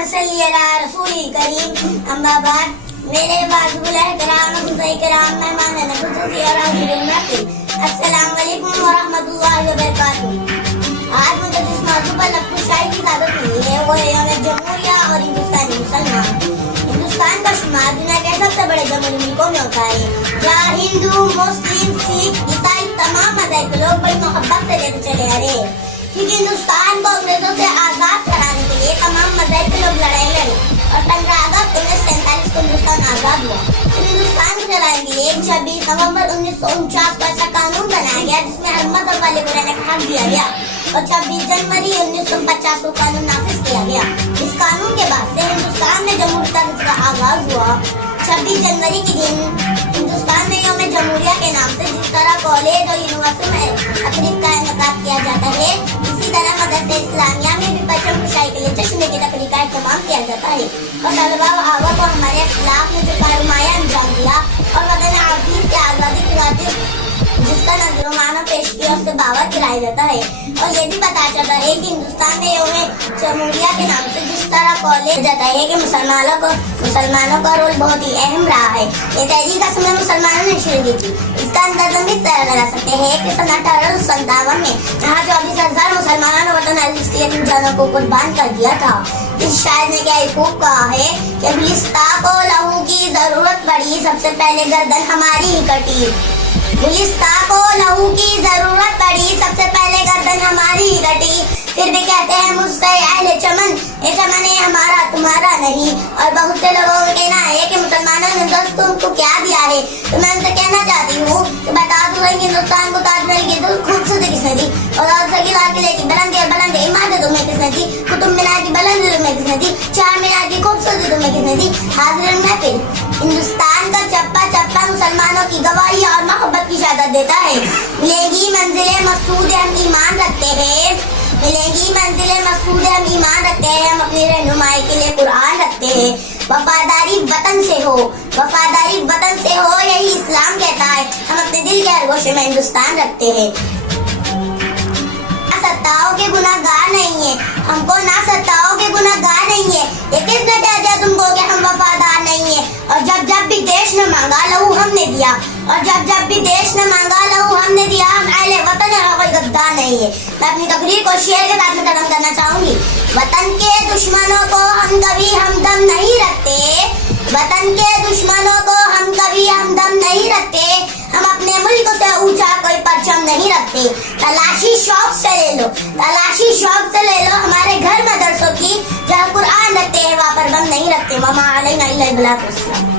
सल्ली अला रसूलिल करीम। अम्मा बाद, मेरे वाजिबुल एहतराम हुज़ाई किराम, मेहमान खुसूसी और हाज़िरीन महफ़िल, अस्सलाम वालेकुम व रहमतुल्लाहि व बरकातुहू। आज मुझे जिस मौजू पर लफ्ज़-ओ-शायरी की इजाज़त मिली है वो है यौम जमहूरिया और हिंदुस्तानी मुसलमान। हिंदुस्तान का शुमार दुनिया के सबसे बड़े जमहूरी मुल्कों में होता है, जहाँ हिंदू, मुस्लिम, सिख, ईसाई तमाम मज़हब के लोग बड़ी मोहब्बत से रहते चले आ रहे हैं। क्योंकि हिंदुस्तान को अंग्रेजों से आजाद कराने के लिए तमाम मज़हब के लोग लड़ाई लड़े और 15 अगस्त 1947 को हिंदुस्तान आजाद हुआ। फिर हिंदुस्तान को चलाने के लिए 26 नवंबर 1949 को ऐसा कानून बनाया गया जिसमें हर मज़हब वाले को रहने का हक दिया गया और 26 जनवरी 1950 को कानून नाफिज किया गया। इस कानून के बाद से हिंदुस्तान में जमहूरियत का आगाज हुआ। 26 जनवरी के दिन हिंदुस्तान में यौम जमहूरिया के नाम से जिस तरह कॉलेज और यूनिवर्सिटी में तकरीब का इनेकाद किया जाता है, इसी तरह मदरसे इस्लामिया में भी परचम कुशाई के लिए जश्न की तकरीब का एहतमाम किया जाता है। और तलबा व आवा को हमारे अखलाक ने जो कारनुमाया अंजाम दिया और वतन आज़ीज़ की आज़ादी की खातिर जिसका नजरो मानो पेश किया उससे बावर कराया जाता है। और ये भी पता चलता है कि हिंदुस्तान में यौम जमहूरिया के नाम से जिस तरह कॉलेज जाता है कि मुसलमानों का रोल बहुत ही अहम रहा है। ये तहरीक असल में मुसलमानों ने शुरू की थी। इसका अंदाजा भी तय लगा सकते हैं कि सन 1857 में यहाँ 24,000 मुसलमानों ने वतन अज़ीज़ के लिए अपनी जानों को कुर्बान कर दिया था। इस शायर ने क्या खूब कहा है कि गुलिस्ता को लहू की जरूरत पड़ी, सबसे पहले गर्दन हमारी ही कटी। गुलिस्ता को लहू की जरूरत पड़ी, सबसे पहले गर्दन हमारी ही कटी। फिर भी कहते हैं मुझसे अहले चमन, ये चमन है हमारा तुम्हारा नहीं। और बहुत से लोगों का कहना है कि मुसलमानों ने दोस्त तुमको क्या दिया है। तो मैं उनसे कहना चाहती हूँ कि बता दूँ कि हिंदुस्तान को ताजमहल की खूबसूरती किसने दी, और लाल किले की बुलंद इमारत तुम्हें किसने दी, कुतुब मीनार की बुलंदी तुम्हें किसने दी, चार मीनार की खूबसूरती तुम्हें किसने दी। हाज़िरीन महफिल, हिंदुस्तान का चप्पा चप्पा मुसलमानों की गवाही और मोहब्बत की शहादत देता है। मिलेगी मंजिलें मकसूद हम ईमान रखते हैं, मिलेगी मंजिलें मकसूद हम ईमान रखते हैं, हम अपनी रहनुमाई के लिए कुरान रखते हैं। वफादारी वतन से हो, वफादारी वतन से हो, यही इस्लाम कहता है। हम अपने दिल के हर गोशे में हिंदुस्तान रखते हैं। सत्ताओं के गुनाहगार नहीं है, हमको ना सत्ताओं के गुनाहगार नहीं है। ये किसने कह दिया तुमको कि हम वफादार नहीं है। और जब भी देश ने मांगा लहू हमने दिया, और जब भी देश ने मांगा लहू हमने दिया। हम अहले वतन है, कोई गद्दार नहीं है। मैं अपनी तकरीर को शेर के साथ में खत्म करना चाहूंगी। वतन के दुश्मनों को हम कभी हमदम नहीं रखते, वतन के दुश्मनों को हम कभी हमदम नहीं रखते। हम अपने मुल्क से ऊंचा कोई परचम नहीं रखते। तलाशी शौक से ले लो, तलाशी शौक से ले लो हमारे घर मदरसों की, जहाँ कुरान रखते हैं वहाँ पर बम नहीं रखते। वमा अलैना इल्लल बलाग।